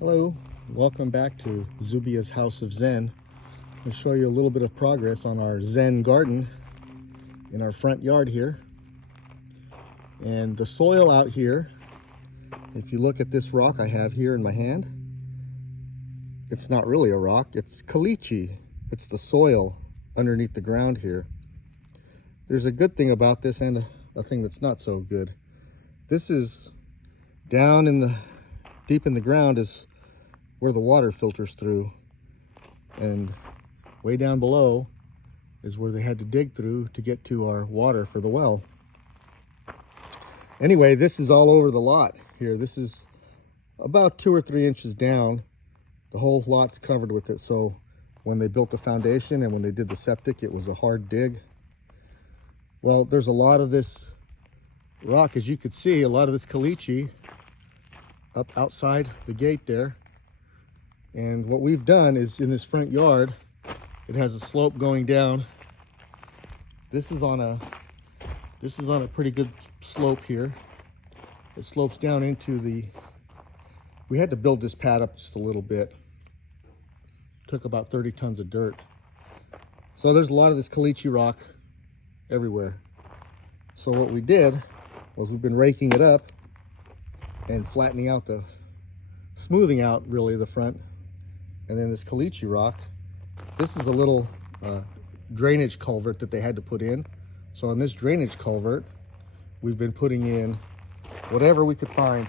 Hello, welcome back to Zubia's House of Zen. I'll show you a little bit of progress on our Zen garden in our front yard here. And the soil out here, if you look at this rock I have here in my hand, it's not really a rock, it's caliche. It's the soil underneath the ground here. There's a good thing about this and a thing that's not so good. This is down in the deep in the ground is where the water filters through, and way down below is where they had to dig through to get to our water for the well. Anyway, this is all over the lot here. This is about 2 or 3 inches down. The whole lot's covered with it. So when they built the foundation and when they did the septic, it was a hard dig. Well, there's a lot of this rock, as you could see, a lot of this caliche up outside the gate there. And what we've done is in this front yard, it has a slope going down. This is on a pretty good slope here. It slopes down into we had to build this pad up just a little bit. Took about 30 tons of dirt. So there's a lot of this caliche rock everywhere. So what we did was we've been raking it up and flattening out smoothing out really the front. And then this caliche rock, this is a little drainage culvert that they had to put in. So on this drainage culvert, we've been putting in whatever we could find.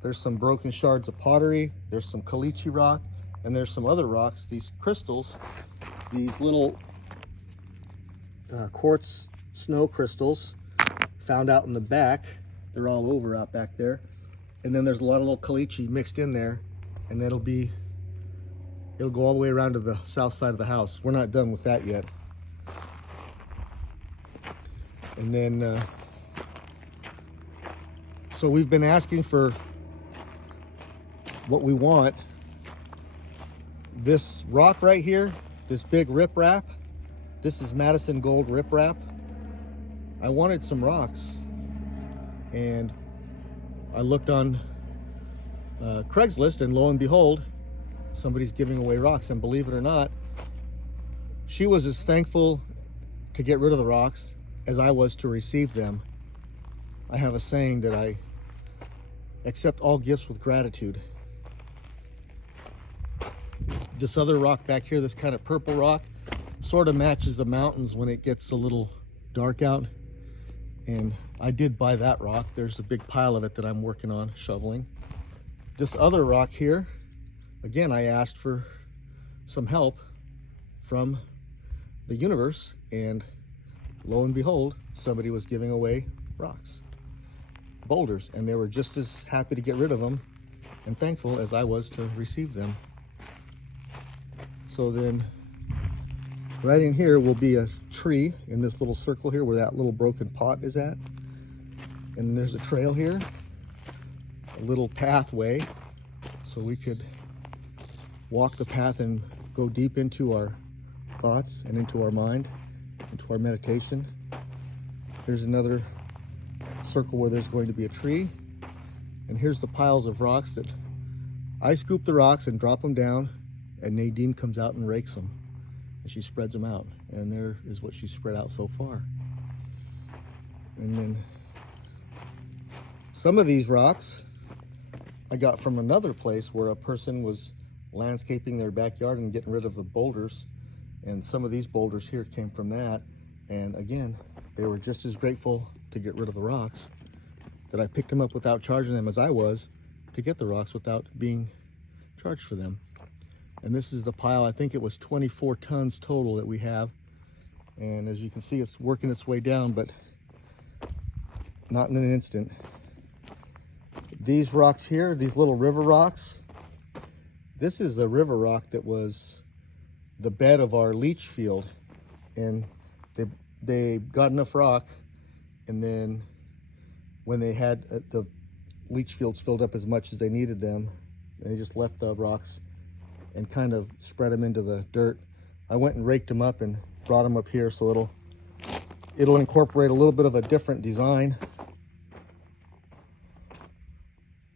There's some broken shards of pottery, there's some caliche rock, and there's some other rocks, these crystals, these little quartz snow crystals found out in the back. They're all over out back there. And then there's a lot of little caliche mixed in there, and it'll go all the way around to the south side of the house. We're not done with that yet. And then, so we've been asking for what we want. This rock right here, this big riprap, this is Madison gold riprap. I wanted some rocks, and I looked on Craigslist, and lo and behold, somebody's giving away rocks. And believe it or not, she was as thankful to get rid of the rocks as I was to receive them. I have a saying that I accept all gifts with gratitude. This other rock back here, this kind of purple rock, sort of matches the mountains when it gets a little dark out. And I did buy that rock. There's a big pile of it that I'm working on shoveling. This other rock here, again, I asked for some help from the universe, and lo and behold, somebody was giving away rocks, boulders, and they were just as happy to get rid of them and thankful as I was to receive them. So then right in here will be a tree in this little circle here where that little broken pot is at. And there's a trail here, a little pathway, so we could walk the path and go deep into our thoughts and into our mind, into our meditation. Here's another circle where there's going to be a tree. And here's the piles of rocks that I scoop the rocks and drop them down, and Nadine comes out and rakes them. And she spreads them out. And there is what she spread out so far. And then some of these rocks I got from another place where a person was landscaping their backyard and getting rid of the boulders. And some of these boulders here came from that. And again, they were just as grateful to get rid of the rocks that I picked them up without charging them as I was to get the rocks without being charged for them. And this is the pile. I think it was 24 tons total that we have. And as you can see, it's working its way down, but not in an instant. These rocks here, these little river rocks, this is the river rock that was the bed of our leach field. And they got enough rock, and then when they had the leach fields filled up as much as they needed them, they just left the rocks and kind of spread them into the dirt. I went and raked them up and brought them up here, so it'll incorporate a little bit of a different design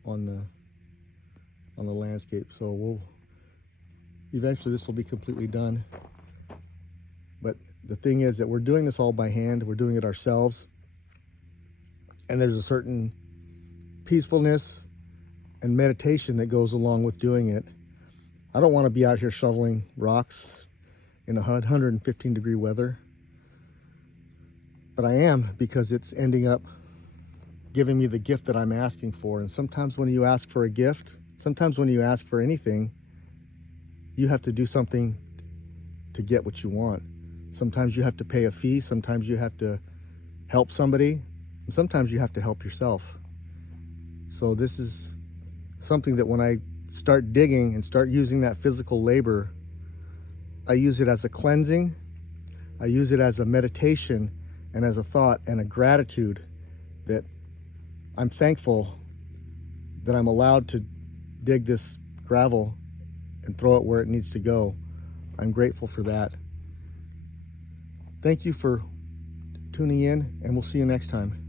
on on the landscape. So eventually this will be completely done. But the thing is that we're doing this all by hand. We're doing it ourselves. And there's a certain peacefulness and meditation that goes along with doing it. I don't want to be out here shoveling rocks in 115 degree weather. But I am, because it's ending up giving me the gift that I'm asking for. And sometimes when you ask for a gift, sometimes when you ask for anything, you have to do something to get what you want. Sometimes you have to pay a fee, sometimes you have to help somebody, and sometimes you have to help yourself. So this is something that when I start digging and start using that physical labor, I use it as a cleansing, I use it as a meditation and as a thought and a gratitude that I'm thankful that I'm allowed to dig this gravel and throw it where it needs to go. I'm grateful for that. Thank you for tuning in, and we'll see you next time.